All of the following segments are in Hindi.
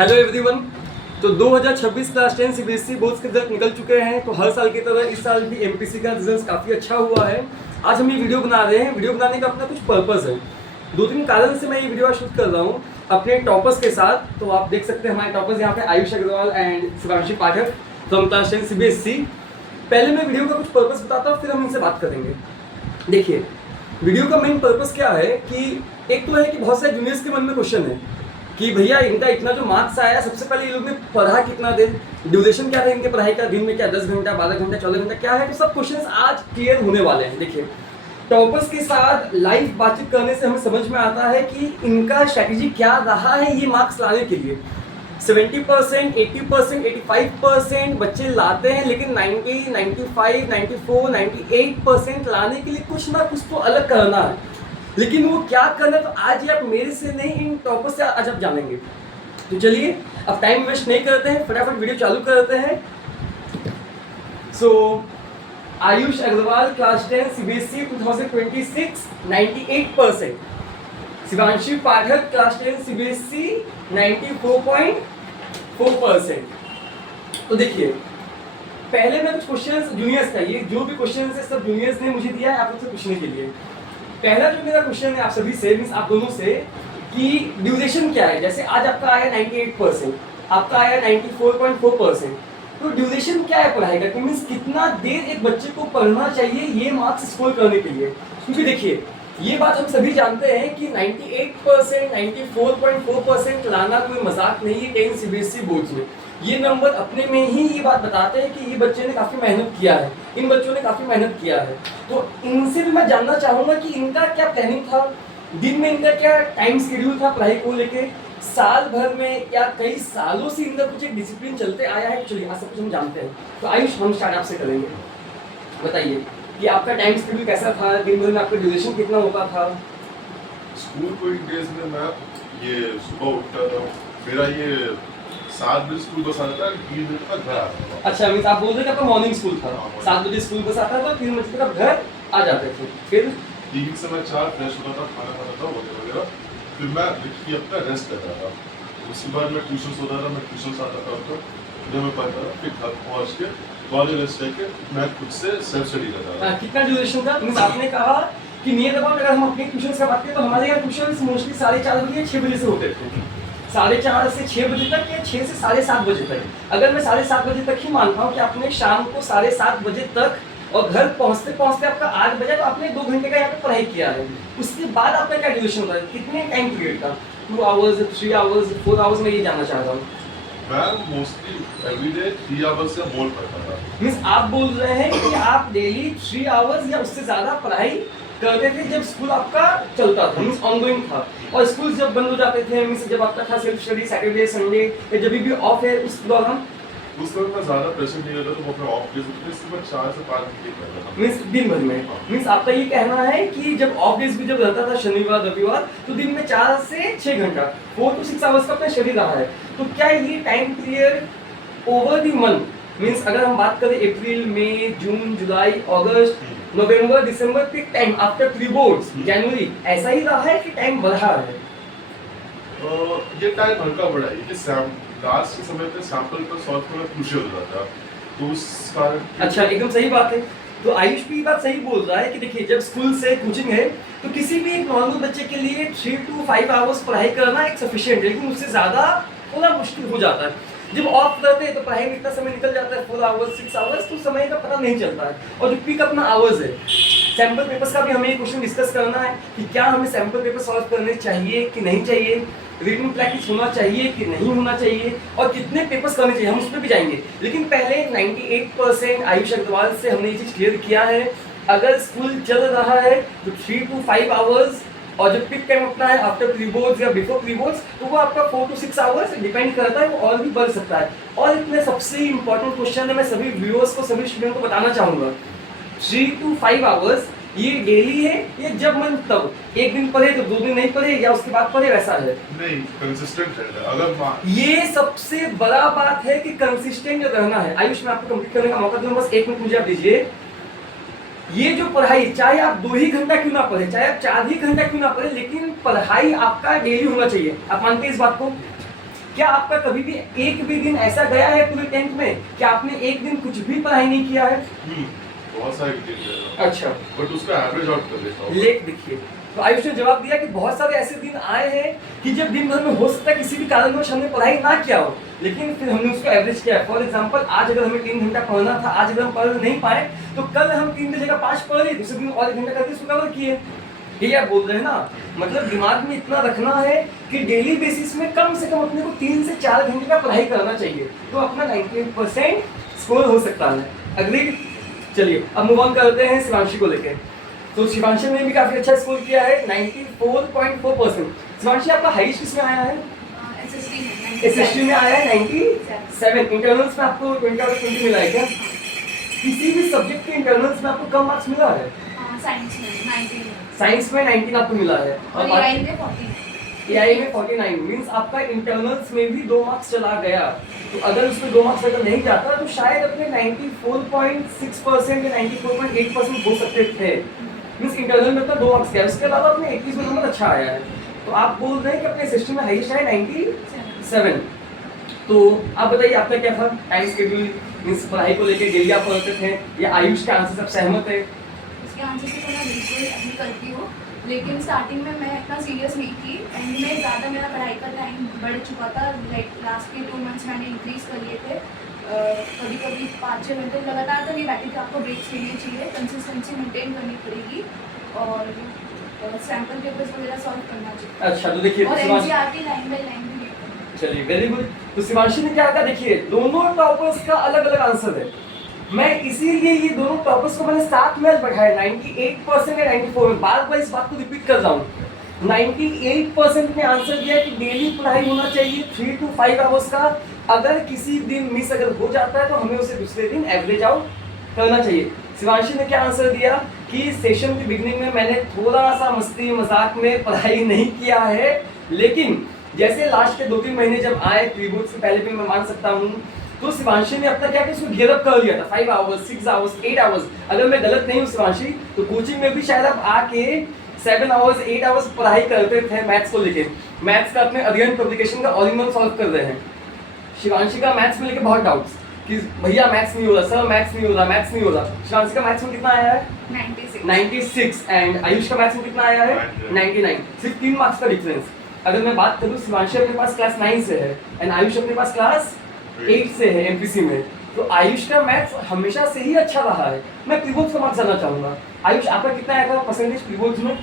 Hello everyone. तो 2026 क्लास 10 सीबीएसई बोर्ड्स के रिजल्ट निकल चुके हैं। तो हर साल की तरह इस साल भी एमपीसी का रिजल्ट काफ़ी अच्छा हुआ है। आज हम ये वीडियो बना रहे हैं। वीडियो बनाने का अपना कुछ पर्पस है। दो तीन कारण से मैं ये वीडियो शूट कर रहा हूँ अपने टॉपर्स के साथ। तो आप देख सकते हैं हमारे टॉपर्स यहाँ पे Ayush Agarwal and Shivanshi Pathak from class 10 CBSE. पहले मैं वीडियो का कुछ पर्पस बताता हूँ, फिर हम इनसे बात करेंगे। देखिए, वीडियो का मेन पर्पस क्या है कि एक तो है कि बहुत सारे जूनियर्स के मन में क्वेश्चन है कि भैया इनका इतना जो मार्क्स आया, सबसे पहले ये लोग ने पढ़ा कितना देर, ड्यूरेशन क्या था इनके पढ़ाई का, दिन में क्या 10 घंटा 12 घंटा 14 घंटा क्या है। तो सब क्वेश्चंस आज क्लियर होने वाले हैं। देखिए, टॉपर्स के साथ लाइव बातचीत करने से हमें समझ में आता है कि इनका स्ट्रैटेजी क्या रहा है ये मार्क्स लाने के लिए। 70%, 80%, 85% बच्चे लाते हैं, लेकिन 90, 95, 94, 98% लाने के लिए कुछ ना कुछ तो अलग करना है। लेकिन वो क्या करना है, तो आज ये आप मेरे से नहीं, इन टॉपर्स से आज आप जानेंगे। तो चलिए, अब टाइम वेस्ट नहीं करते हैं, फटाफट वीडियो चालू करते हैं। सो आयुष अग्रवाल क्लास 10 सीबीएसई 2026 98%। शिवांशी पाठक क्लास 10 सीबीएसई 94.4%। तो देखिए, पहले मैं कुछ क्वेश्चंस जूनियर्स का, ये जो भी क्वेश्चंस है सब जूनियर्स ने मुझे दिया है आप लोग से पूछने के लिए। पहला जो मेरा क्वेश्चन है आप सभी से, मीन्स आप दोनों से, कि ड्यूरेशन क्या है। जैसे आज आपका आया 98%, आपका आया 94.4%। तो ड्यूरेशन क्या है पढ़ाई का, कि मीन्स कितना देर एक बच्चे को पढ़ना चाहिए ये मार्क्स स्कोर करने के लिए। क्योंकि देखिए, ये बात हम सभी जानते हैं कि 98%, 94.4% लाना कोई मजाक नहीं है 10 सीबीएसई बोर्ड्स में। ये नंबर अपने में ही ये बात बताते हैं कि ये बच्चे ने काफ़ी मेहनत किया है, इन बच्चों ने काफ़ी मेहनत किया है। तो इनसे भी मैं जानना चाहूँगा कि इनका क्या प्लानिंग था, दिन में इनका क्या टाइम शेड्यूल था पढ़ाई को लेके, साल भर में या कई सालों से इनका कुछ एक डिसिप्लिन चलते आया है। चलिए, आज सब कुछ हम जानते हैं। तो आयुष, हम स्टार्ट आपसे करेंगे। बताइए कि आपका टाइम शेड्यूल कैसा था, दिन भर में आपका ड्यूरेशन कितना होता था। स्कूल कोई डेज में मैं ये सुबह उठता था, मेरा ये 7 बजे स्कूल बस आता था, 3 बजे तक घर आता था। अच्छा, मीन्स आप बोल रहे थे आपका मॉर्निंग स्कूल था। 7 बजे स्कूल बस आता था, 3 बजे तक आप घर आ जाते थे। फिर 3 से मैं 4 फ्रेश होता था, खाना खाता था वगैरह वगैरह। फिर मैं लिखी अपना रेस्ट करता था। उसके बाद मैं ट्यूशन होता था, मैं ट्यूशन से आता था तो जब मैं पढ़ता था, फिर घर पहुँच के कॉलेज रेस्ट करके मैं खुद से सेल्फ स्टडी करता था। कितना ड्यूरेशन था। मीन्स आपने कहा कि नियत अबाउट, अगर हम अपने ट्यूशन का बात करें तो हमारे यहाँ ट्यूशन मोस्टली 4:30 बजे या 6 बजे से होते थे। 4:30 से 6 बजे तक या 6 से 7:30 बजे तक। अगर मैं 7:30 बजे तक ही मानता हूँ कि आपने शाम को 7:30 बजे तक और घर पहुँचते पहुँचते आपका 8 बजे, तो आपने 2 घंटे का यहाँ पे पढ़ाई किया है। उसके बाद आपका क्या ड्यूरेशन था, कितने टाइम पीरियड था, 2 आवर्स, 3 आवर्स, 4 आवर्स, में ये जानना चाहता हूँ। मैं मोस्टली एवरीडे 3 आवर्स से मोर पढ़ता था। मीन्स आप बोल रहे हैं कि आप डेली 3 आवर्स या उससे ज़्यादा पढ़ाई करते थे जब स्कूल आपका चलता था, मीन्स ऑनगोइंग था। और स्कूल जब बंद हो जाते थे, मीन्स जब आपका था सेल्फ स्टडी, सैटरडे संडे या जब भी ऑफ है, उस दौरान उस समय मैं ज़्यादा प्रेशर नहीं लेता, तो मैं अपने ऑफ डेज होते थे, इसलिए मैं 4 से 5 घंटे पढ़ता था। मीन्स दिन भर में। मीन्स आपका ये कहना है कि जब ऑफ डेज भी जब रहता था, शनिवार रविवार, तो दिन में 4 से 6 घंटा, 4 to 6 आवर्स का अपना स्टडी रहा है। तो क्या ये time period over the month, means अगर हम बात करें अप्रैल, मई, जून, जुलाई, अगस्त, नवंबर, दिसंबर, peak time after pre boards, जनवरी, ऐसा ही रहा है कि टाइम बढ़ा है? ये टाइम हल्का बढ़ा है, ये लास्ट के समय पे सैंपल पर सॉल्व करना क्रूशियल हो जाता है, तो उस कारण। अच्छा, एकदम सही बात है। तो आयुष भी बात सही बोल रहा है कि देखिए, जब स्कूल से कोचिंग है तो किसी भी एक नॉर्मल बच्चे के लिए 3 to 5 आवर्स पढ़ाई करना एक सफिशिएंट है, लेकिन उससे ज़्यादा थोड़ा मुश्किल हो जाता है। जब ऑफ रहते हैं तो पढ़ाई में इतना समय निकल जाता है, 4 आवर्स, 6 आवर्स, तो समय का पता नहीं चलता है। और जो पीक अपना आवर्स है, सैम्पल पेपर्स का भी हमें क्वेश्चन डिस्कस करना है कि क्या हमें सैम्पल पेपर सॉल्व करने चाहिए कि नहीं चाहिए, रीडिंग प्रैक्टिस होना चाहिए कि नहीं होना चाहिए, और कितने पेपर्स करने चाहिए, हम उस पर भी जाएंगे। लेकिन पहले 98% आयुष अग्रवाल से हमने ये चीज़ क्लियर किया है, अगर स्कूल चल रहा है तो 3 to 5 आवर्स, और जो पिक टाइम अपना है आफ्टर प्री बोर्ड्स या बिफोर प्री बोर्ड्स, तो वो आपका 4 to 6 आवर्स डिपेंड करता है, वो और भी बढ़ सकता है। और इतने सबसे इंपॉर्टेंट क्वेश्चन है, मैं सभी व्यूअर्स को, सभी स्टूडेंट को बताना चाहूँगा, 3 to 5 आवर्स ये डेली है, ये जब मन तब, एक दिन पढ़े तो 2 दिन नहीं पढ़े या उसके बाद पढ़े, वैसा है नहीं, कंसिस्टेंट रहता है। अगर ये सबसे बड़ा बात है कि कंसिस्टेंट रहना है। आयुष, मैं आपको कंप्लीट करने का मौका दूंगा, बस 1 मिनट मुझे आप दीजिए। ये जो पढ़ाई, चाहे आप 2 ही घंटा क्यों ना पढ़े, चाहे आप 4 ही घंटा क्यों ना पढ़े, लेकिन पढ़ाई आपका डेली होना चाहिए। आप मानते हैं इस बात को? क्या आपका कभी भी एक भी दिन ऐसा गया है पूरे 10th में कि आपने एक दिन कुछ भी पढ़ाई नहीं किया है? बहुत सारे दिन। अच्छा, बट उसका एवरेज आउट कर लेता हूँ। लेट देखिए, तो आयुष ने जवाब दिया कि बहुत सारे ऐसे दिन आए हैं कि जब दिन भर में हो सकता है किसी भी कारणवश हमने पढ़ाई ना किया हो, लेकिन फिर हमने उसको एवरेज किया। फॉर एग्जांपल, आज अगर हमें 3 घंटा पढ़ना था, आज अगर हम पढ़ नहीं पाए तो कल हम 3 की जगह 5 पढ़ लिए, दूसरे दिन और 1 घंटा करके उसको कवर किए। ये आप बोल रहे हैं ना, मतलब दिमाग में इतना रखना है कि डेली बेसिस में कम से कम अपने को 3 से 4 घंटे का पढ़ाई करना चाहिए, तो अपना 98% स्कोर हो सकता है। अगली, चलिए अब मूव ऑन करते हैं शिवांशी को लेके। तो शिवांशी ने भी काफी अच्छा स्कोर किया है, 94.4%। शिवांशी, आपका हाईएस्ट किसमें आया है? एसएसटी में आया है 97। इंटरनल्स में आपको 20 आउट ऑफ 20 मिला है क्या? किसी भी सब्जेक्ट के इंटरनल्स में आपको कम मार्क्स मिला है? साइंस में 19 आपको मिला है और एआई में 49। मींस आपका इंटरनल्स में भी 2 मार्क्स चला गया। तो अगर उसमें 2 मार्क्स अगर नहीं जाता तो शायद अपने 94.6% या 94.8% हो सकते थे। मींस इंटरनल में तो 2 मार्क्स गया, उसके अलावा अपने 21 में नंबर अच्छा आया है। तो आप बोल रहे हैं कि अपने सिस्टम में हाईएस्ट है 97। तो आप बताइए आपका क्या था टाइम शेड्यूल? मींस पढ़ाई को लेके डेली आप पढ़ते थे या आयुष के आंसर से आप सहमत है? इसके आंसर से तो मैं बिल्कुल अग्री करती हूँ, लेकिन स्टार्टिंग में मैं इतना सीरियस नहीं थी। एंड में ज़्यादा मेरा पढ़ाई का टाइम बढ़ चुका था। लाइक लास्ट के 2 मंथ्स मैंने इंक्रीज़ कर लिए थे। कभी कभी 5-6 घंटे लगातार तो नहीं बैठी थी, आपको ब्रेक्स लेने चाहिए, कंसिस्टेंसी मेंटेन करनी पड़ेगी और सैम्पल पेपर्स वगैरह सॉल्व करना चाहिए। अच्छा, तो देखिए और Shivanshi, NCERT line by line भी लिखना। चलिए वेरी गुड। तो शिवांशी ने क्या कहा, देखिए दोनों टॉपर्स का अलग अलग आंसर है। मैं इसीलिए ये दोनों टॉपर्स को मैंने साथ में आज बैठाया 98% या 94 में। बार बार इस बात को रिपीट कर रहा हूँ। 98% ने आंसर दिया कि डेली पढ़ाई होना चाहिए 3 to 5 आवर्स का। अगर किसी दिन मिस अगर हो जाता है तो हमें उसे दूसरे दिन एवरेज आउट करना चाहिए। शिवांशी ने क्या आंसर दिया कि सेशन की बिगनिंग में मैंने थोड़ा सा मस्ती मजाक में पढ़ाई नहीं किया है, लेकिन जैसे लास्ट के 2-3 महीने जब आए प्री बोर्ड से पहले भी मैं मान सकता हूँ, तो शिवांशी ने अपना क्या कि उसको गियर अप कर लिया था 5 आवर्स 6 आवर्स 8 आवर्स। अगर मैं गलत नहीं हूँ शिवांशी, तो कोचिंग में भी शायद आप आके 7 आवर्स 8 आवर्स पढ़ाई करते थे मैथ्स को लेके। मैथ्स का अपने अध्ययन पब्लिकेशन का ऑल इन वन सॉल्व कर रहे हैं। शिवांशी का मैथ्स में लेके बहुत डाउट्स कि भैया मैथ्स नहीं हो रहा, सर मैथ्स नहीं हो रहा, मैथ्स नहीं हो रहा। शिवांशी का मैथ्स में कितना आया है? 96। एंड आयुष का मैथ्स में कितना आया है? 99। सिर्फ 3 मार्क्स का डिफरेंस। अगर मैं बात करूँ, शिवांशी अपने पास क्लास 9 से है एंड आयुष अपने पास क्लास 8 से है एमपीसी में। तो आयुष का मैथ्स हमेशा से ही अच्छा रहा है। मैं प्रीबोर्ड्स का मार्क्स जानना चाहूंगा। आयुष आपका कितना आया था परसेंटेज प्रीबोर्ड्स में?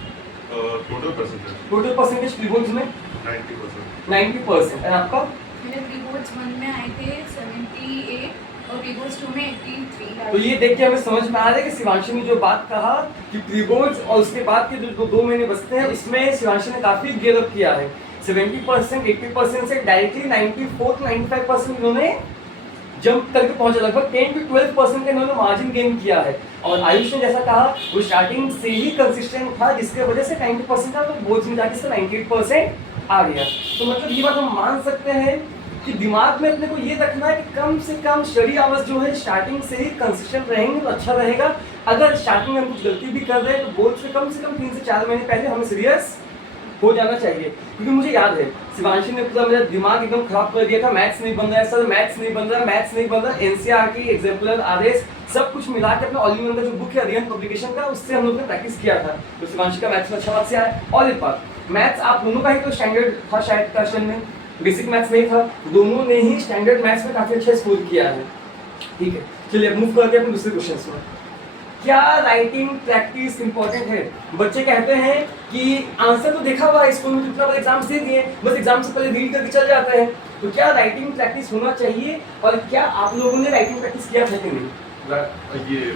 टोटल परसेंटेज प्रीबोर्ड्स में 90%। एंड आपका? मेरे प्रीबोर्ड्स 1 में आए थे 78 और प्रीबोर्ड्स 2 में 83। तो ये देख के हमें समझ में आ रहा है कि शिवांशी ने जो बात कहा कि प्रीबोर्ड्स और उसके बाद के जो 2 महीने बचते हैं इसमें शिवांशी ने काफी गियर अप किया है। 70% 80% से डायरेक्टली 94 to 95% इन्होंने जंप करके पहुंचे। लगभग 10 to 12% का इन्होंने मार्जिन गेन किया है। और आयुष ने जैसा कहा वो स्टार्टिंग से ही कंसिस्टेंट था, जिसके वजह से 90% था, तो बोर्ड्स में जाके इसका 98% आ गया। तो मतलब ये बात हम मान सकते हैं कि दिमाग में अपने को ये रखना है कि कम से कम स्टडी आवर्स जो है स्टार्टिंग से ही कंसिस्टेंट रहेंगे तो अच्छा रहेगा। अगर स्टार्टिंग में हम कुछ गलती भी कर रहे हैं तो बोर्ड से कम 3 से 4 महीने पहले हमें सीरियस हो जाना चाहिए। क्योंकि मुझे याद है शिवांशी ने पूरा मेरा दिमाग एकदम खराब कर दिया था, मैथ्स नहीं बन रहा है सर, मैथ्स नहीं बन रहा, मैथ्स नहीं बन रहा। एनसीईआरटी एग्जाम्पलर आदेश सब कुछ मिला के अपना ऑल इन वन का जो बुक है अध्ययन पब्लिकेशन का, उससे हम लोग ने प्रैक्टिस किया था। तो शिवांशी का मैथ्स में अच्छा मार्क्स आया। और एक बात, मैथ्स आप दोनों का ही तो स्टैंडर्ड था शायद क्वेश्चन में, बेसिक मैथ्स नहीं था, दोनों ने ही स्टैंडर्ड मैथ्स में काफी अच्छा स्कोर किया है। ठीक है, चलिए अब मूव करते हैं अपने दूसरे क्वेश्चन में। क्या राइटिंग प्रैक्टिस इंपॉर्टेंट है? बच्चे कहते हैं कि आंसर तो देखा हुआ है स्कूल में, जितना बार एग्जाम्स दे दिए, बस एग्जाम से पहले रीड करके चल जाते हैं। तो क्या राइटिंग प्रैक्टिस होना चाहिए और क्या आप लोगों ने राइटिंग प्रैक्टिस किया था कि नहीं? ये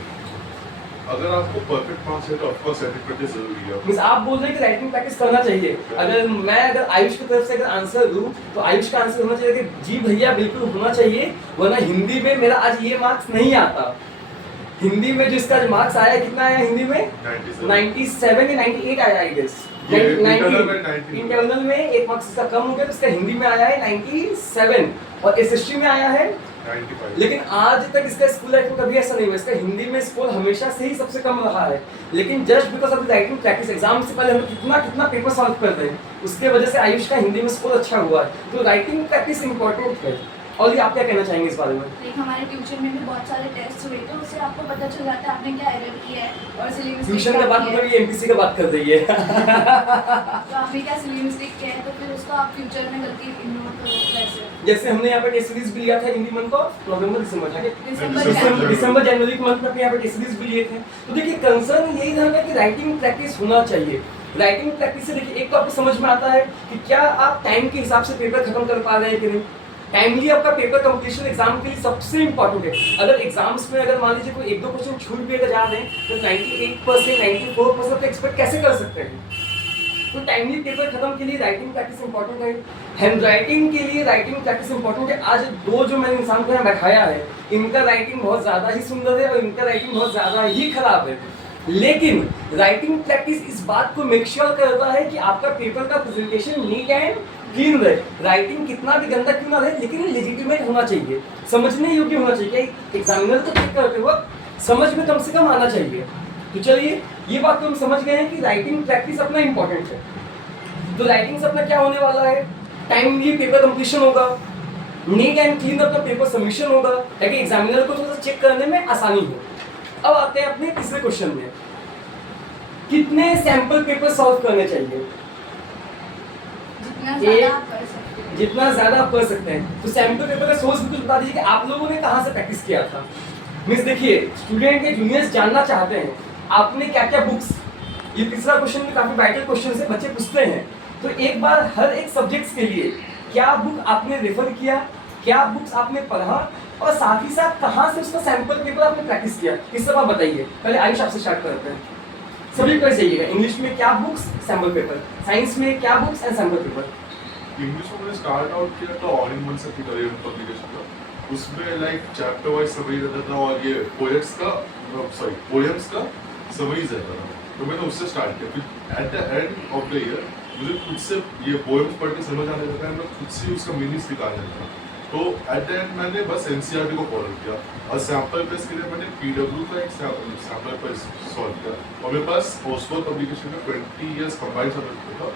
अगर आपको परफेक्ट मार्क्स है तो ऑफ कोर्स राइटिंग प्रैक्टिस जरूरी है। मींस आप बोल रहे हैं कि राइटिंग प्रैक्टिस करना चाहिए। अगर आयुष की तरफ से अगर आंसर दूं तो आयुष का आंसर होना चाहिए कि जी भैया बिल्कुल होना चाहिए, वरना हिंदी में मेरा आज ये मार्क्स नहीं आता। हिंदी में जिसका मार्क्स आया कितना आया हिंदी में? 97 या 98 आया आई गेस। इंटरनल में 1 मार्क्स इसका कम हो गया तो इसका हिंदी में आया है 97 और एसएसटी में आया है 95। लेकिन आज तक इसका स्कूल लाइफ में कभी ऐसा नहीं हुआ, इसका हिंदी में स्कोर हमेशा से ही सबसे कम रहा है। लेकिन just because of writing practice, exam से पहले हम कितना कितना पेपर सॉल्व करते हैं, उसके वजह से आयुष का हिंदी में स्कोर अच्छा हुआ है। तो राइटिंग प्रैक्टिस इंपॉर्टेंट है। और ये आप क्या कहना चाहेंगे इस बारे में? लाइक हमारे ट्यूशन में भी बहुत सारे टेस्ट हुए थे, उससे आपको पता चल जाता है आपने क्या एरर किया है और सिली मिस्टेक ट्यूशन क्या के बाद की मतलब है। ये एमपीसी का बात कर रही है। तो आपने क्या सिली मिस्टेक किया है, तो फिर उसको आप फ्यूचर में गलती इग्नोर करो वैसे। जैसे हमने यहाँ पे टेस्ट सीरीज भी लिया था हिंदी मंथ को नवंबर दिसंबर था दिसंबर दिसंबर जनवरी के मंथ में अपने यहाँ पे टेस्ट सीरीज भी लिए थे। तो देखिए कंसर्न यही था कि राइटिंग प्रैक्टिस होना चाहिए। राइटिंग प्रैक्टिस से देखिए एक तो आपको समझ में आता है कि क्या आप टाइम के हिसाब से पेपर खत्म कर पा रहे हैं कि नहीं। टाइमली आपका पेपर कंप्लीशन एग्जाम के लिए सबसे इंपॉर्टेंट है। अगर एग्जाम्स में अगर मान लीजिए कोई एक दो क्वेश्चन छूट भी अगर जा रहे हैं तो 98% 94% तो एक्सपेक्ट कैसे कर सकते हैं। तो टाइमली पेपर खत्म के लिए राइटिंग प्रैक्टिस इंपॉर्टेंट है। हैंड राइटिंग के लिए राइटिंग प्रैक्टिस इंपॉर्टेंट है। आज दो जो मैंने इंसान को यहाँ बैठाया है, इनका राइटिंग बहुत ज़्यादा ही सुंदर है और इनका राइटिंग बहुत ज़्यादा ही खराब है। लेकिन राइटिंग प्रैक्टिस इस बात को मेक श्योर करता है कि आपका पेपर का प्रेजेंटेशन नीट एंड क्लीन रहे। राइटिंग कितना भी गंदा क्यों ना रहे, लेकिन लेजिटिमेट होना चाहिए, समझने योग्य होना चाहिए। एग्जामिनर को चेक करते वक्त समझ में कम से कम आना चाहिए। तो चलिए ये बात तो हम समझ गए हैं कि राइटिंग प्रैक्टिस अपना इंपॉर्टेंट है। तो राइटिंग से अपना क्या होने वाला है, टाइमली पेपर कंप्लीशन होगा, नीट एंड क्लीन अपना पेपर सबमिशन होगा ताकि एग्जामिनर को थोड़ा सा चेक करने में आसानी हो। अब आते हैं अपने तीसरे क्वेश्चन में, कितने सैंपल पेपर सॉल्व करने चाहिए? जितना ज़्यादा आप कर सकते हो। जितना ज्यादा आप कर सकते हैं। तो सैंपल पेपर का सोर्स भी कुछ बता दीजिए कि आप लोगों ने कहाँ से प्रैक्टिस किया था। मिस देखिए स्टूडेंट के जूनियर्स जानना चाहते हैं आपने क्या क्या बुक्स, ये तीसरा क्वेश्चन भी काफी वाइटल क्वेश्चन है, बच्चे पूछते हैं। तो एक बार हर एक सब्जेक्ट्स के लिए क्या बुक आपने रेफर किया, क्या बुक्स आपने पढ़ा और साथ ही साथ कहाँ से उसका सैंपल पेपर आपने प्रैक्टिस किया, इस सब आप बताइए। पहले आयुष आपसे स्टार्ट करते हैं। सभी को चाहिएगा, इंग्लिश में क्या बुक्स सैंपल पेपर, साइंस में क्या books and sample paper. English में मैंने स्टार्ट आउट किया तो ऑल इन वन से थी करियर पब्लिकेशन का, उसमें लाइक चैप्टर वाइज समरी रहता था और ये पोएट्स का पोएम्स का समरीज रहता था। तो मैंने उससे स्टार्ट किया। फिर at the end of the year मुझे खुद से ये पोएम्स पढ़ के समझ आने लगा है, मैं खुद से उसका मीनिंग्स निकालने लगा। तो एट द एंड मैंने बस एनसीईआरटी को फॉलो किया और सैम्पल पेज के लिए मैंने पीडब्ल्यू का एक सैम्पल पेज सॉल्व किया और मेरे पास ओसवर्थ पब्लिकेशन में 20 इयर्स कंबाइंड सब्जेक्ट था,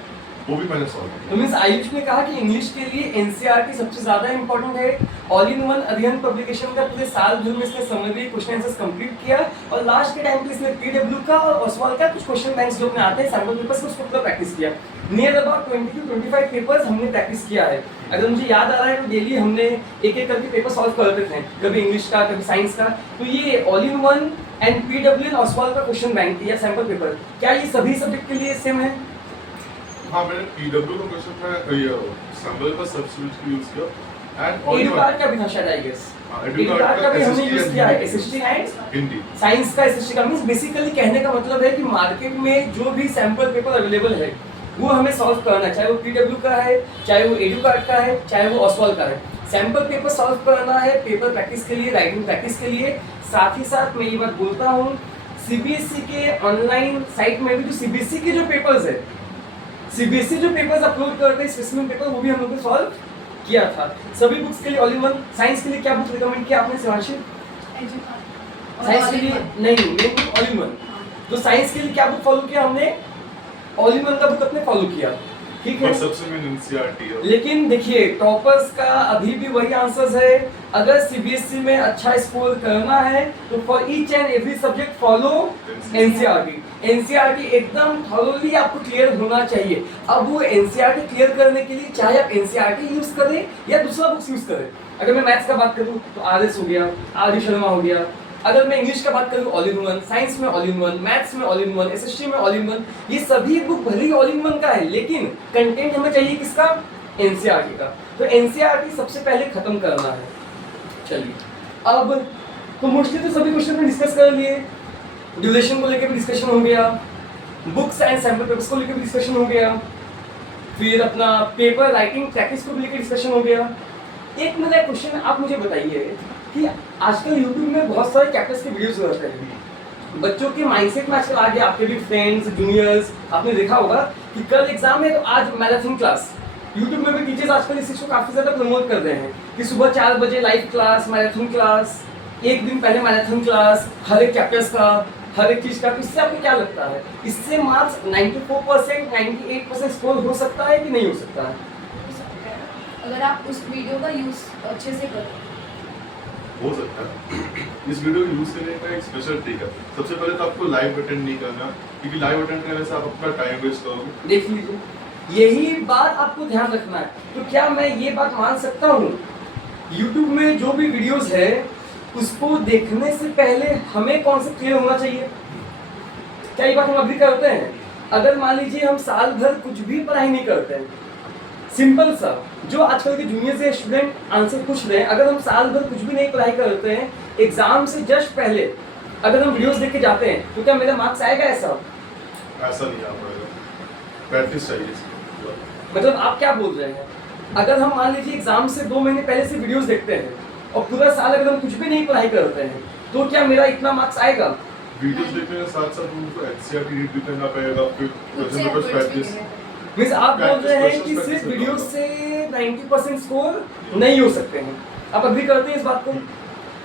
वो भी मैंने सॉल्व किया। तो मीन्स आयुष ने कहा कि इंग्लिश के लिए एनसीईआरटी सबसे ज्यादा इंपॉर्टेंट है। ऑल इन वन अध्ययन पब्लिकेशन का पूरे साल भर में इसने समरी क्वेश्चन आंसर्स कंप्लीट किया और लास्ट के टाइम पे इसने पीडब्ल्यू का और ओसवाल का कुछ क्वेश्चन बैंक्स जो अपने आते हैं सैंपल पेपर्स को उसको पूरा प्रैक्टिस किया। नियर अबाउट 20 to 25 पेपर्स हमने प्रैक्टिस किया है। अगर मुझे याद आ रहा है तो डेली हमने एक एक करके पेपर सॉल्व करते थे, कभी इंग्लिश का कभी साइंस का। तो ये all in one and PW and Oswal का क्वेश्चन बैंक या सैंपल पेपर, क्या ये सभी सब्जेक्ट के लिए सेम है? हाँ, मैंने पीडब्ल्यू का क्वेश्चन था ये सैंपल का सब्स्टिट्यूट यूज किया एंड ऑल इन एडुकार्ड का भी था शायद आई गेस। एडुकार्ड एडुकार्ड का भी हमने SST यूज किया है, एसएसटी एंड हिंदी। साइंस का एसएसटी का। मींस बेसिकली कहने का मतलब है कि मार्केट में जो भी सैंपल पेपर अवेलेबल है वो हमें सॉल्व करना है, चाहे वो पीडब्ल्यू का है, चाहे वो एडुकार्ड का है, चाहे वो ओसवाल का है। सैंपल पेपर सॉल्व करना है पेपर प्रैक्टिस के लिए, राइटिंग प्रैक्टिस के लिए। साथ ही साथ मैं ये बात बोलता हूँ सीबीएसई के ऑनलाइन साइट में भी जो सीबीएसई के जो पेपर्स है, सीबीएसई जो पेपर्स अपलोड करते हैं स्पेसिफिक पेपर, वो भी हम लोग ने सॉल्व किया था। सभी बुक्स के लिए ऑल इन वन। साइंस के लिए क्या बुक रिकमेंड किया आपने शिवांशी? साइंस के लिए नहीं, main book all in one. तो साइंस के लिए क्या बुक फॉलो किया हमने? ऑल इन वन का बुक अपने फॉलो किया, ठीक है। और सबसे मेन एनसीईआरटी है। लेकिन देखिए टॉपर्स का अभी भी वही आंसर्स है। अगर सीबीएसई में अच्छा स्कोर करना है तो for each and every subject follow NCERT. NCERT एकदम थॉरोली आपको क्लियर होना चाहिए। अब वो एनसीईआरटी क्लियर करने के लिए चाहे आप एनसीईआरटी यूज करें या दूसरा बुक्स यूज करें। अगर मैं मैथ्स का बात करूं तो आरएस हो गया, आर डी शर्मा हो गया। अगर मैं इंग्लिश का बात करूं ऑल इन वन, साइंस में ऑल इन वन, मैथ्स में ऑल इन वन, एसएसटी में ऑल इन वन। ये सभी बुक भले ही ऑल इन वन का है लेकिन कंटेंट हमें चाहिए किसका? एनसीईआरटी का। तो एनसीईआरटी सबसे पहले खत्म करना है। चलिए अब तो मोस्टली तो सभी क्वेश्चन में डिस्कस कर लिए। ड्यूरेशन को लेकर भी डिस्कशन हो गया, बुक्स एंड सैंपल पेपर्स को लेकर भी डिस्कशन हो गया, फिर अपना पेपर राइटिंग प्रैक्टिस को भी लेकर डिस्कशन हो गया। एक मेरा क्वेश्चन आप मुझे बताइए कि आजकल यूट्यूब में बहुत सारे कैप्टस के वीडियोस रहते हैं। बच्चों के माइंडसेट में आजकल आ गया, आपके भी फ्रेंड्स जूनियर्स आपने देखा होगा कि कल एग्जाम है तो आज मैराथन क्लास, यूट्यूब में भी टीचर्स आजकल इस चीज़ को काफ़ी ज़्यादा प्रमोट कर रहे हैं कि सुबह 4 बजे लाइव क्लास, मैराथन क्लास, एक दिन पहले मैराथन क्लास, हर एक चैप्टर्स का, हर एक चीज़ का। तो इससे आपको क्या लगता है, इससे मार्क्स 94%, 98% स्कोर हो सकता है कि नहीं हो सकता है? हो सकता है अगर आप उस वीडियो का यूज़ अच्छे से करो। हो सकता है। इस वीडियो को यूज करने का एक स्पेशल ट्रिक है। सबसे पहले तो आपको लाइव अटेंड नहीं करना, क्योंकि लाइव अटेंड करने से आप अपना टाइम वेस्ट करोगे। देख लीजिए, यही बात आपको ध्यान रखना है। तो क्या मैं ये बात मान सकता हूँ, यूट्यूब में जो भी वीडियोस है उसको देखने से पहले हमें कॉन्सेप्ट क्लियर होना चाहिए? क्या ये बात हम अभी करते हैं? अगर मान लीजिए हम साल भर कुछ भी पढ़ाई नहीं करते हैं, सिंपल सा, जो आजकल के जूनियर से स्टूडेंट आंसर पूछ रहे हैं, अगर हम साल भर कुछ भी नहीं पढ़ाई करते हैं, एग्जाम से जस्ट पहले अगर हम वीडियोस देख के जाते हैं, तो क्या मेरा मार्क्स आएगा? ऐसा नहीं आ पाएगा, प्रैक्टिस चाहिए इसकी। मतलब आप क्या बोल रहे हैं, अगर हम मान लीजिए एग्जाम से 2 महीने पहले से वीडियोस देखते हैं और पूरा साल अगर हम कुछ भी नहीं पढ़ाई करते हैं, तो क्या मेरा इतना मार्क्स आएगा? वीडियोस देखने के साथ साथ उनको एनसीईआरटी रीड भी करना पड़ेगा, फिर क्वेश्चन पेपर प्रैक्टिस। मीन्स आप बोल रहे हैं कि सिर्फ वीडियो से 90% स्कोर नहीं हो सकते हैं, आप अग्री करते हैं इस बात को?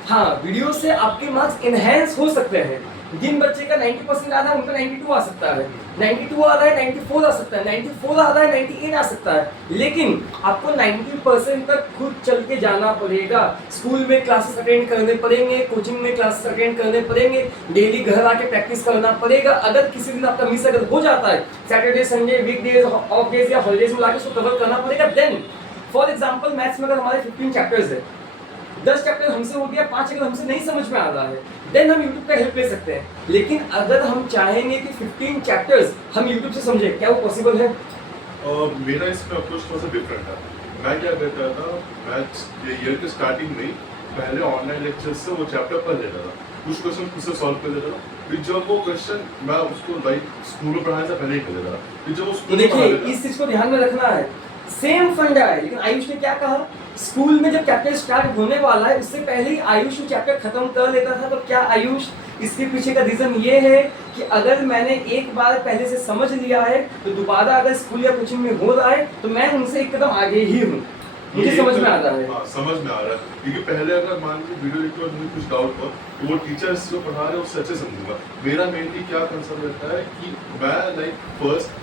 हाँ, वीडियो से आपके मार्क्स इनहेंस हो सकते हैं। जिन बच्चे का 90% आ रहा है उनका 92 आ सकता है, 92 आ रहा है 94 आ सकता है, 94 आ रहा है 98 आ सकता है, लेकिन आपको 90% तक खुद चल के जाना पड़ेगा। स्कूल में क्लासेस अटेंड करने पड़ेंगे, कोचिंग में क्लासेस अटेंड करने पड़ेंगे, डेली घर आके प्रैक्टिस करना पड़ेगा। अगर किसी दिन आपका मिस अगर हो जाता है, Saturday Sunday weekdays of days या हॉलीडेज में लाके उसको कवर करना पड़ेगा। देन फॉर एग्जाम्पल मैथ्स में अगर हमारे 15 चैप्टर्स है, 10 चैप्टर हमसे हो गया, 5 अगर हमसे नहीं समझ में आ रहा है, देन हम यूट्यूब का हेल्प ले सकते हैं। लेकिन अगर हम चाहेंगे कि 15 चैप्टर्स हम यूट्यूब से समझें, क्या वो पॉसिबल है? मेरा इसमें अप्रोच थोड़ा सा डिफरेंट है। मैं क्या करता था, मैं ईयर के स्टार्टिंग में पहले ऑनलाइन लेक्चर से वो चैप्टर पढ़ लेता था, कुछ क्वेश्चन खुद से सॉल्व कर लेता था, फिर जब वो क्वेश्चन मैं उसको लाइक स्कूल में पढ़ाने से पहले ही कर लेता था, फिर जब वो तो स्कूल में देखिए, इस चीज को ध्यान में रखना है, सेम फंडा है। लेकिन आयुष ने क्या कहा, स्कूल में जब चैप्टर स्टार्ट होने वाला है उससे पहले ही आयुष वो चैप्टर खत्म कर लेता था। तो क्या आयुष, इसके पीछे का रीजन ये है कि अगर मैंने एक बार पहले से समझ लिया है तो दोबारा अगर स्कूल या कोचिंग में हो रहा है तो मैं उनसे एक कदम आगे ही हूँ, मुझे समझ में आ रहा है। हाँ, समझ में आ रहा है, क्योंकि पहले अगर मान लीजिए वीडियो देखते वक्त मुझे कुछ डाउट हो तो वो टीचर्स जो पढ़ा रहे हैं उससे अच्छे समझूंगा। मेरा मेनली क्या कंसर्न रहता है कि मैं लाइक फर्स्ट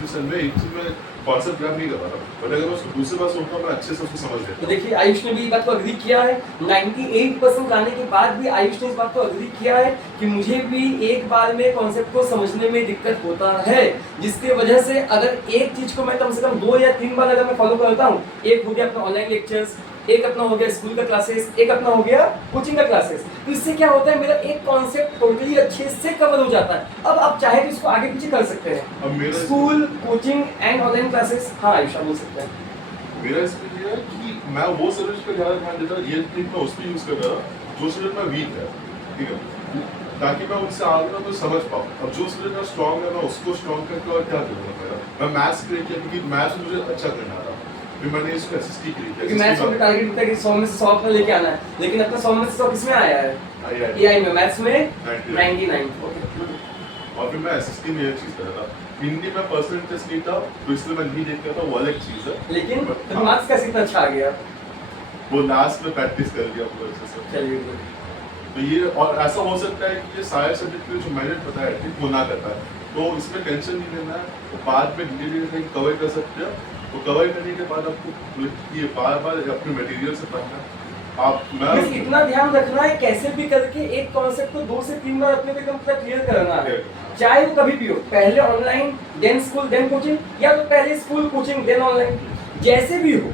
लेसन में एक चीज में कॉन्सेप्ट ग्रैब नहीं कर रहा था, बट अगर मैं उसको दूसरी बार सुनता हूँ मैं अच्छे से उसको समझ लेता तो हूँ। देखिए, आयुष ने भी ये बात को अग्री किया है। 98% लाने के बाद भी आयुष ने इस बात को अग्री किया है कि मुझे भी एक बार में कॉन्सेप्ट को समझने में दिक्कत होता है, जिसकी वजह से अगर एक चीज को मैं कम से कम 2 या 3 बार अगर मैं फॉलो करता हूँ, एक हो गया अपना ऑनलाइन लेक्चर्स, एक अपना हो गया स्कूल का क्लासेस, एक अपना हो गया कोचिंग का क्लासेस, तो इससे क्या होता है, मेरा एक कॉन्सेप्ट टोटली अच्छे से कवर हो जाता है। अब आप चाहे तो इसको आगे पीछे कर सकते हैं, अब मेरा school, coaching and online classes. हाँ आयुष, आप बोल सकते हैं। मेरा इसमें ये है कि मैं वो सब्जेक्ट पे ज़्यादा ध्यान देता, ये ट्रिक मैं उस पर यूज़ करता था जो सब्जेक्ट में वीक है, ठीक है, ताकि मैं उनसे आगे ना तो समझ पाऊँ। अब जो सब्जेक्ट में स्ट्रॉन्ग है मैं उसको स्ट्रॉन्ग करके और क्या करूँगा मेरा, मैं मैथ्स क्रिएट किया क्योंकि मैथ्स मुझे अच्छा करना था, फिर मैंने इसको एसएसटी क्रिएट क्योंकि किया। मैथ्स में टारगेट होता है कि 100 में से 100 अपना लेके आना है, लेकिन अपना 100 में से 100 किसमें आया है? एआई में, मैथ्स में 99। ओके, और फिर मैं एसएसटी में ये चीज़ कर रहा था। हिंदी में पर्सनल टेस्ट नहीं था तो इसलिए मैं नहीं देखता था, वो अलग चीज़ है। लेकिन But तो मार्क्स कैसे इतना अच्छा आ गया? वो लास्ट में प्रैक्टिस कर लिया पूरा अच्छे से। चलिए good। तो ये, और ऐसा हो सकता है कि ये सारे सब्जेक्ट में जो मैंने बताया ठीक वो ना करता है, तो इसमें टेंशन नहीं लेना है, तो बाद में धीरे धीरे कहीं कवर कर सकते हो। तो कवर करने के बाद आपको ये बार बार अपने मटेरियल से पढ़ना है। आप बस इतना ध्यान रखना है कैसे भी करके एक कॉन्सेप्ट को 2 से 3 बार अपने को एकदम पूरा क्लियर करना है, चाहे वो कभी भी हो, पहले online then school then coaching, या तो पहले स्कूल कोचिंग देन ऑनलाइन, जैसे भी हो,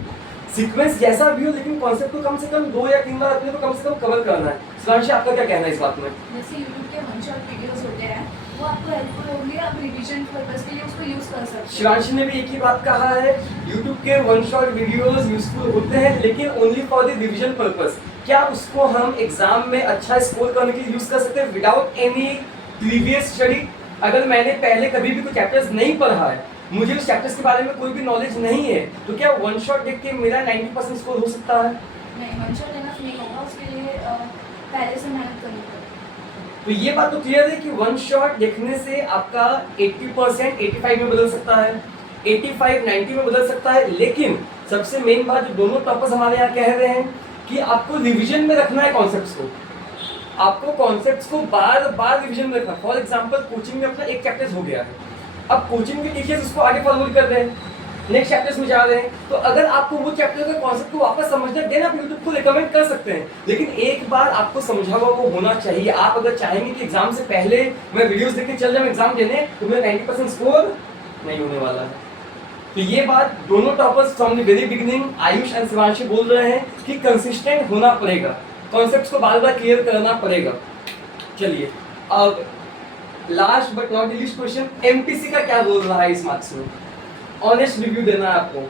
सीक्वेंस जैसा भी हो, लेकिन कॉन्सेप्ट को कम से कम 2 या 3 बार अपने को कम से कम कवर करना है। शिवांशी, आपका क्या कहना है इस बात में? जैसे यूट्यूब के वन शॉट वीडियोस होते हैं वो आपको हेल्पफुल होंगे, आप रिवीजन पर्पस के लिए उसको यूज़ कर सकते हैं। शिवांशी ने भी एक ही बात कहा है, YouTube के वन शॉट वीडियोस यूजफुल होते हैं लेकिन only for the revision purpose. क्या उसको हम एग्जाम में अच्छा स्कोर करने के लिए यूज कर सकते हैं विदाउट एनी प्रीवियस स्टडी? अगर मैंने पहले कभी भी कोई चैप्टर्स नहीं पढ़ा है, मुझे उस चैप्टर्स के बारे में कोई भी नॉलेज नहीं है, तो क्या वन शॉट देख के मेरा 90% स्कोर हो सकता है? नहीं, वन शॉट लेना नहीं होगा, उसके लिए पहले से मेहनत करनी पड़ेगी। तो ये बात तो क्लियर है कि वन शॉट देखने से आपका 80% 85 में बदल सकता है, 85 90 में बदल सकता है। लेकिन सबसे मेन बात जो दोनों टॉपर्स हमारे यहाँ कह रहे हैं कि आपको रिवीजन में रखना है कॉन्सेप्ट्स को, आपको कॉन्सेप्ट्स को बार बार रिवीजन में रखना। फॉर एग्जांपल कोचिंग में अपना एक चैप्टर हो गया है, अब कोचिंग के टीचर्स उसको आगे फॉलो कर रहे हैं, नेक्स्ट चैप्टर्स में जा रहे हैं, तो अगर आपको वो चैप्टर का कॉन्सेप्ट को वापस समझना है, देन आप यूट्यूब को रिकमेंड कर सकते हैं, लेकिन एक बार आपको समझा हुआ वो होना चाहिए। आप अगर चाहेंगे कि एग्जाम से पहले मैं वीडियोस देख के चल जाऊँ एग्जाम देने, तो मेरा 90% स्कोर नहीं होने वाला है। तो ये बात दोनों toppers from the very beginning Ayush and Shivanshi बोल रहे हैं कि कंसिस्टेंट होना पड़ेगा, कॉन्सेप्ट्स को बार बार क्लियर करना पड़ेगा। चलिए अब last but not the least question, MPC का क्या रोल रहा है इस मार्क्स में? ऑनेस्ट रिव्यू देना है आपको,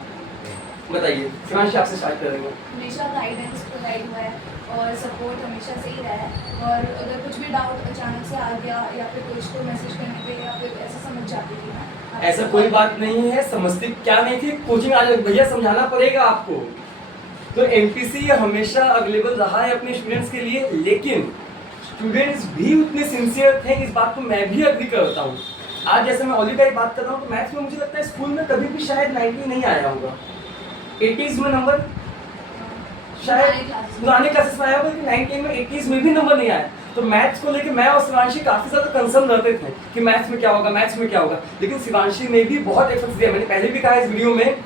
बताइए। शिवांशी आपसे स्टार्ट करेंगे। हमेशा गाइडेंस प्रोवाइड हुआ है और सपोर्ट हमेशा से ही रहा है, और अगर कुछ भी डाउट अचानक से आ गया या फिर कुछ को मैसेज करने पे या फिर ऐसा समझ जाती थी ना, ऐसा कोई बात नहीं है, समझती क्या नहीं थी, कोचिंग आ जाए भैया, समझाना पड़ेगा आपको। तो एमपीसी हमेशा अवेलेबल रहा है अपने स्टूडेंट्स के लिए, लेकिन स्टूडेंट्स भी उतने सिंसियर थे, इस बात को मैं भी अग्री करता हूँ। आज जैसे मैं ओली का ही बात कर रहा हूँ, तो मैथ्स में मुझे लगता है स्कूल में कभी भी शायद 90 नहीं आया होगा, 80s में नंबर शायद पुराने क्लासेस में आया होगा, लेकिन 90 में 80s में भी नंबर नहीं आया। तो मैथ्स को लेके मैं और शिवांशी काफी ज्यादा कंसर्न रहते थे कि मैथ्स में क्या होगा, मैथ्स में क्या होगा, लेकिन शिवांशी ने भी बहुत एफर्ट्स दिया। मैंने पहले भी कहा इस वीडियो में,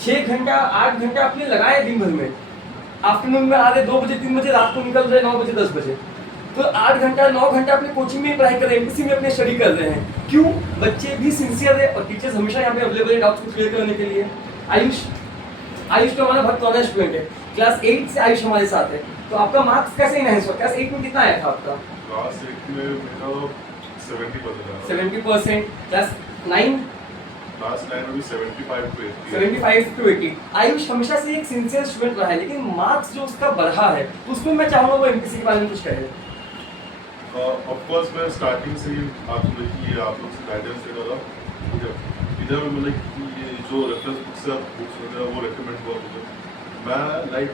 6 घंटा 8 घंटा अपने लगाए दिन भर में, आफ्टरनून में आ रहे 2 बजे 3 बजे, रात को निकल रहे 9 बजे 10 बजे, तो 8 घंटा 9 घंटा अपने कोचिंग में पढ़ाई कर रहे हैं, एमपीसी में अपने स्टडी कर रहे हैं। क्यों? बच्चे भी सिंसियर है और टीचर्स हमेशा यहाँ पे अवेलेबल है डाउट्स को क्लियर करने के लिए। आयुष तो हमारा बहुत पुराना स्टूडेंट है, क्लास 8 से आयुष हमारे साथ है। तो आपका मार्क्स कैसे इनहेंस हुआ? क्लास 8 में कितना आया था आपका? क्लास 8 में मेरा 70% आया। 70%। क्लास 9? क्लास 9 में भी 75 to 80। 75 to 80। आयुष हमेशा से एक सिंसियर स्टूडेंट रहा है, लेकिन मार्क्स जो उसका बढ़ा है, उसमें मैं चाहूँगा वो एमपीसी के बारे में कुछ कहे। ऑफ कोर्स मैं स्टार्टिंग से ही आप लोग से गाइडेंस दे रहा था, इधर में मतलब कि ये जो रेफरेंस बुक से आप बुक्स वगैरह वो रेकमेंड हुआ मुझे। मैं लाइक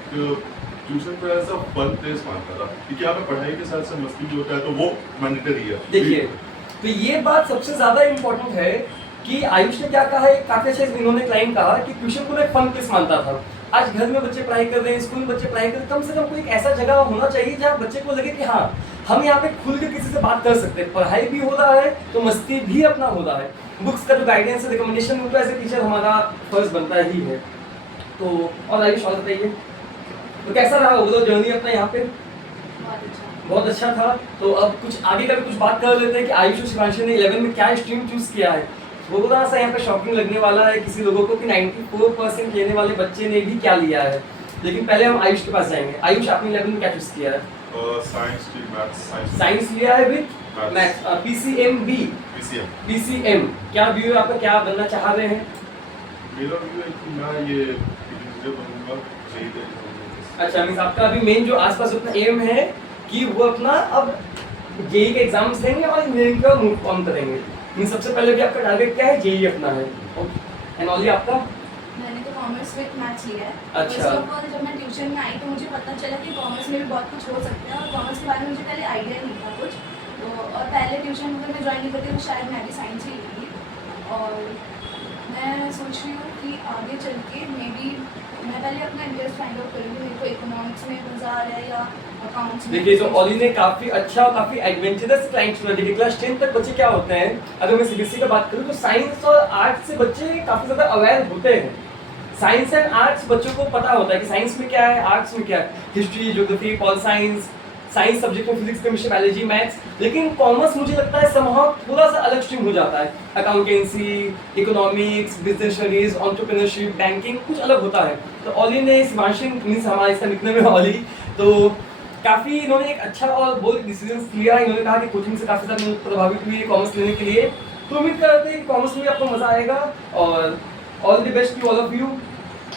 ट्यूशन पे ऐसा फन प्लेस मानता था कि क्या मैं पढ़ाई के साथ साथ मस्ती भी होता है, तो वो मैंडेटरी है। देखिए, तो ये बात सबसे ज्यादा इम्पोर्टेंट है कि आयुष ने क्या कहा है, काफी अच्छे इन्होंने क्लाइम कहा कि ट्यूशन को मैं फन प्लेस मानता था। आज घर में बच्चे पढ़ाई कर रहे हैं, स्कूल में बच्चे पढ़ाई कर रहे हैं, कम से कम कोई एक ऐसा जगह होना चाहिए जहाँ बच्चे को लगे कि हाँ, हम यहाँ पे खुल के किसी से बात कर सकते हैं, पढ़ाई भी हो रहा है तो मस्ती भी अपना हो रहा है। बुक्स का जो गाइडेंस है, रिकमेंडेशन होता है, एज ए टीचर हमारा फर्ज बनता ही है। तो और आयुष और बताइए, तो कैसा रहा ओवरऑल जर्नी अपना यहाँ पे? बहुत अच्छा था। तो अब कुछ आगे का भी कुछ बात कर लेते हैं कि आयुष और शिवांशी ने 11 में क्या स्ट्रीम चूज किया है। वो थोड़ा सा यहाँ पे शॉकिंग लगने वाला है किसी लोगों को कि 94% लेने वाले बच्चे ने भी क्या लिया है, लेकिन पहले हम आयुष के पास जाएंगे। आयुष, आपने 11 में क्या चूज किया है? साइंस लिया है with maths, PCM B. PCM क्या व्यू है आपका, क्या बनना चाह रहे हैं? मेरा व्यू है कि मैं ये इंजीनियर बनूंगा, जेईई का। अच्छा, मींस आपका अभी मेन जो आसपास अपना एम है कि वो अपना अब जेईई के एग्जाम्स देंगे और इंजीनियरिंग का मूव ऑन करेंगे। मींस सबसे पहले भी आपका टारगेट क्या है? जेईई अपना है। एंड ओनली आपका? मैंने तो कॉमर्स विद मैथ्स लिया है। अच्छा। फर्स्ट ऑफ ऑल जब मैं ट्यूशन में आई तो मुझे पता चला कि कॉमर्स में भी बहुत कुछ हो सकता है, और कॉमर्स के बारे में मुझे पहले आइडिया नहीं था कुछ। तो और पहले ट्यूशन अगर मैं ज्वाइन नहीं करती तो शायद मैं भी साइंस ही लेती। और मैं सोच रही हूँ कि आगे चल के मे बी मैं पहले अपना इंटरेस्ट फाइंड आउट करूँगी, मेरे को इकोनॉमिक्स में मज़ा आ रहा है या अकाउंट्स में। देखिए, तो ओली ने काफी अच्छा और काफी एडवेंचरस क्लाइंट चुना। देखिए, क्लास 10 तक बच्चे क्या होते हैं, अगर मैं सीबीएसई का बात करूँ तो साइंस और आर्ट्स से बच्चे काफी ज्यादा अवेयर होते हैं। साइंस एंड आर्ट्स बच्चों को पता होता है कि साइंस में क्या है, आर्ट्स में क्या है, history, geography, pol science, science subject में फिजिक्स, केमिस्ट्री, बायोलॉजी, मैथ्स। लेकिन कॉमर्स मुझे लगता है समहाउ थोड़ा सा अलग स्ट्रीम हो जाता है। Accountancy, economics, business studies, entrepreneurship, banking कुछ अलग होता है। तो ओली ने शिवांशी, मीन्स हमारा इसका निकनेम है ओली, तो काफ़ी इन्होंने एक अच्छा और बोल्ड डिसीजन लिया। इन्होंने कहा कि कोचिंग से काफ़ी ज़्यादा प्रभावित हुई कॉमर्स लेने के लिए। तो उम्मीद करते हैं कि कॉमर्स में आपको मज़ा आएगा और all the best to all of you.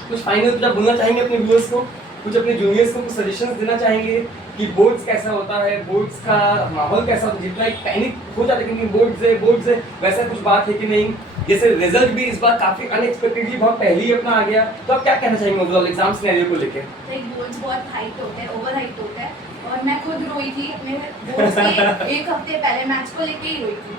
कुछ फाइनल कुछ आप बोलना चाहेंगे अपने व्यूअर्स को, कुछ अपने जूनियर्स को कुछ सजेशंस देना चाहेंगे कि बोर्ड्स कैसा होता है, बोर्ड्स का माहौल कैसा होता है? जितना एक पैनिक हो जाता है क्योंकि बोर्ड्स है, वैसा कुछ बात है कि नहीं? जैसे रिजल्ट भी इस बार काफ़ी अनएक्सपेक्टेडली बहुत पहले ही अपना आ गया, तो आप क्या कहना चाहेंगे ओवरऑल एग्जाम सिनेरियो को लेके? लाइक बोर्ड्स बहुत हाइट होते हैं, ओवर हाइट होता है, और मैं खुद रोई थी अपने बोर्ड्स के एक हफ्ते पहले मैथ्स को लेके ही रोई थी।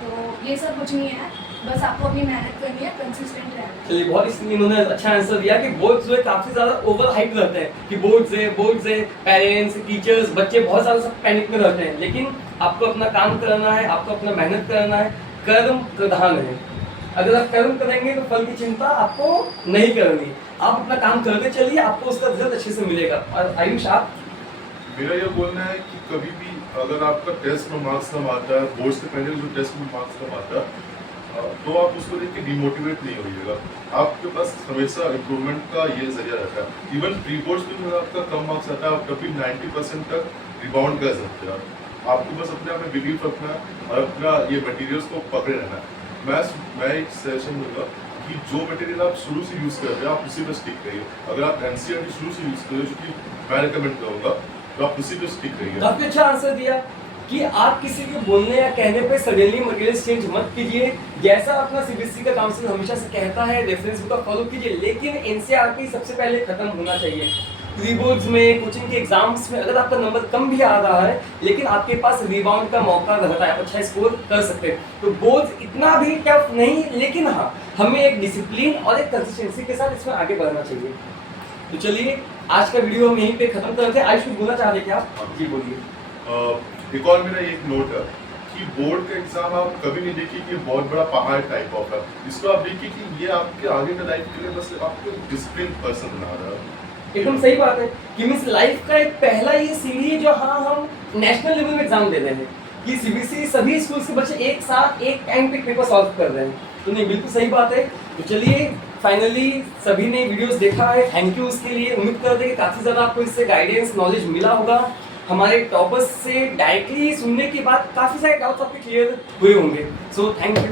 तो ये सब कुछ नहीं है, बस आपको अपनी मेहनत करनी है, कंसिस्टेंट रहना है। चलिए, बहुत इन्होंने अच्छा आंसर दिया कि बोर्ड जो है काफी ज्यादा ओवर हाइप रहते हैं कि बोर्ड्स है, पेरेंट्स, टीचर्स, बच्चे बहुत ज्यादा सब पैनिक में रहते हैं, लेकिन आपको अपना काम करना है, आपको अपना मेहनत करना है, कर्म प्रधान है। अगर आप कर्म करेंगे तो फल की चिंता आपको नहीं करनी, आप अपना काम करते चलिए, आपको उसका रिजल्ट अच्छे से मिलेगा। और आयुष आप? मेरा ये बोलना है कि कभी भी अगर आपका टेस्ट में मार्क्स कम आता है, बोर्ड से पहले जो टेस्ट में मार्क्स कम आता है, तो आप उसको देख के डिमोटिवेट नहीं होइएगा। आपके पास हमेशा इम्प्रूवमेंट का ये जरिया रहता है। इवन प्री बोर्ड्स में अगर आपका कम मार्क्स आता है, आप कभी 90% तक रिबाउंड कर सकते हैं। आपको बस अपने आप में बिलीव रखना है और अपना ये मटेरियल्स को पकड़े रहना है। मैं एक सजेशन दूंगा कि जो मटेरियल आप शुरू से यूज़ कर रहे हैं, आप उसी पर स्टिक करिए। अगर आप एनसीईआरटी शुरू से यूज़ कर रहे हो, जो कि मैं रिकमेंड करूँगा, तो आप उसी पे स्टिक करिए। काफी अच्छा आंसर दिया कि आप किसी के बोलने या कहने पे सडनली मटेरियल चेंज मत कीजिए। जैसा अपना सीबीएसई का काउंसिल हमेशा से कहता है, रेफरेंस बुक का फॉलो कीजिए, लेकिन एनसीईआरटी सबसे पहले खत्म होना चाहिए। प्री बोर्ड्स में, कोचिंग के एग्जाम्स में अगर आपका नंबर कम भी आ रहा है, लेकिन आपके पास रिबाउंड का मौका रहता है, अच्छा स्कोर कर सकते हैं, तो बोर्ड्स इतना भी टफ नहीं, लेकिन हाँ, हमें एक डिसिप्लिन और एक कंसिस्टेंसी के साथ इसमें आगे बढ़ना चाहिए। तो चलिए, आज का वीडियो हम यहीं पे खत्म करते हैं। आयुष कुछ बोलना चाह रहे हैं क्या आप? जी बोलिए। एक और मेरा एक नोट है कि बोर्ड का एग्जाम आप कभी नहीं देखिए कि बहुत बड़ा पहाड़ टाइप ऑफ है। इसको आप देखिए कि ये आपके आगे का लाइफ के लिए बस आपको डिसिप्लिन पर्सन बना रहा है। एकदम सही बात है कि मीन्स लाइफ का एक पहला ये सीढ़ी है जो हाँ हम नेशनल लेवल में एग्जाम दे रहे हैं, कि सीबीएसई सभी स्कूल्स के बच्चे एक साथ एक टाइम पे पेपर सॉल्व कर रहे हैं। तो नहीं, बिल्कुल सही बात है। तो चलिए, फाइनली सभी ने वीडियोस देखा है, थैंक यू उसके लिए। उम्मीद करते हैं कि काफ़ी ज़्यादा आपको इससे गाइडेंस, नॉलेज मिला होगा। हमारे टॉपर्स से डायरेक्टली सुनने के बाद काफ़ी सारे डाउट्स आपके क्लियर हुए होंगे। So thank you.